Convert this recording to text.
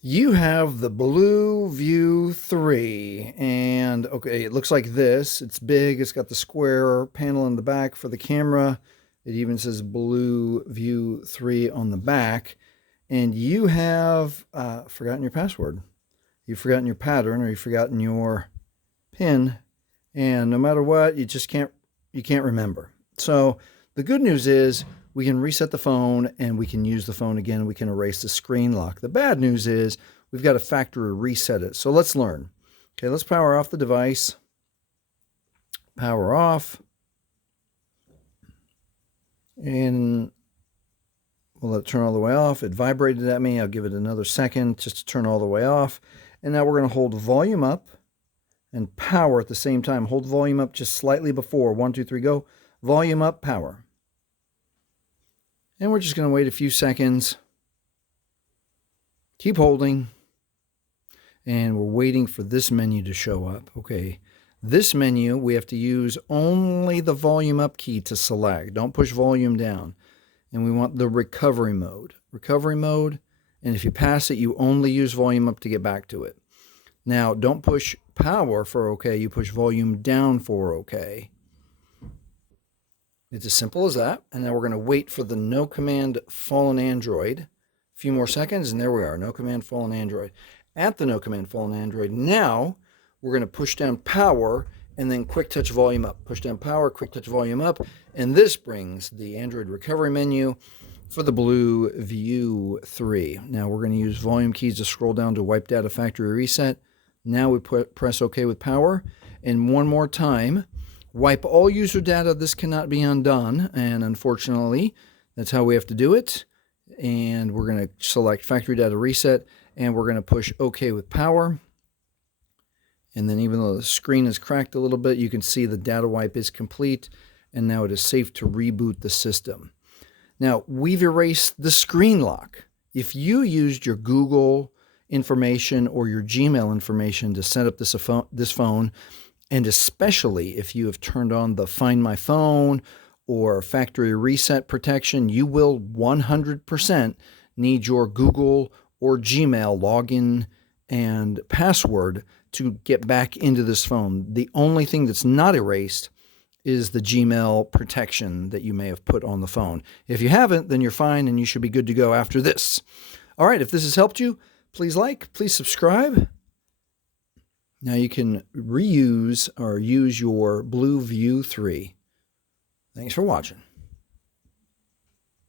You have the Blu View 3, and okay, it looks like this. It's big, it's got the square panel in the back for the camera. It even says Blu View 3 on the back. And you have forgotten your password. You've forgotten your pattern, or you've forgotten your PIN, and no matter what, you can't remember. So the good news is we can reset the phone and we can use the phone again. We can erase the screen lock. The bad news is we've got to factory reset it. So let's learn. Okay, let's power off the device. Power off. And we'll let it turn all the way off. It vibrated at me. I'll give it another second just to turn all the way off. And now we're going to hold volume up and power at the same time. Hold volume up just slightly before. 1, 2, 3, go. Volume up, power. And we're just going to wait a few seconds. Keep holding. And we're waiting for this menu to show up. Okay. This menu, we have to use only the volume up key to select. Don't push volume down. And we want the recovery mode. Recovery mode. And if you pass it, you only use volume up to get back to it. Now, don't push power for OK. You push volume down for OK. It's as simple as that. And now we're going to wait for the no command fallen Android. A few more seconds, and there we are. No command fallen Android. At the no command fallen Android, now we're going to push down power and then quick touch volume up. Push down power, quick touch volume up. And this brings the Android recovery menu for the Blu View 3. Now we're going to use volume keys to scroll down to wipe data factory reset. Now we press OK with power. And one more time, wipe all user data. This cannot be undone. And unfortunately, that's how we have to do it. And we're going to select factory data reset. And we're going to push OK with power. And then even though the screen is cracked a little bit, you can see the data wipe is complete. And now it is safe to reboot the system. Now, we've erased the screen lock. If you used your Google information or your Gmail information to set up this phone, and especially if you have turned on the Find My Phone or factory reset protection, you will 100% need your Google or Gmail login and password to get back into this phone. The only thing that's not erased is the Gmail protection that you may have put on the phone. If you haven't, then you're fine and you should be good to go after this. All right, if this has helped you, please like, please subscribe. Now you can reuse or use your Blu View 3. Thanks for watching.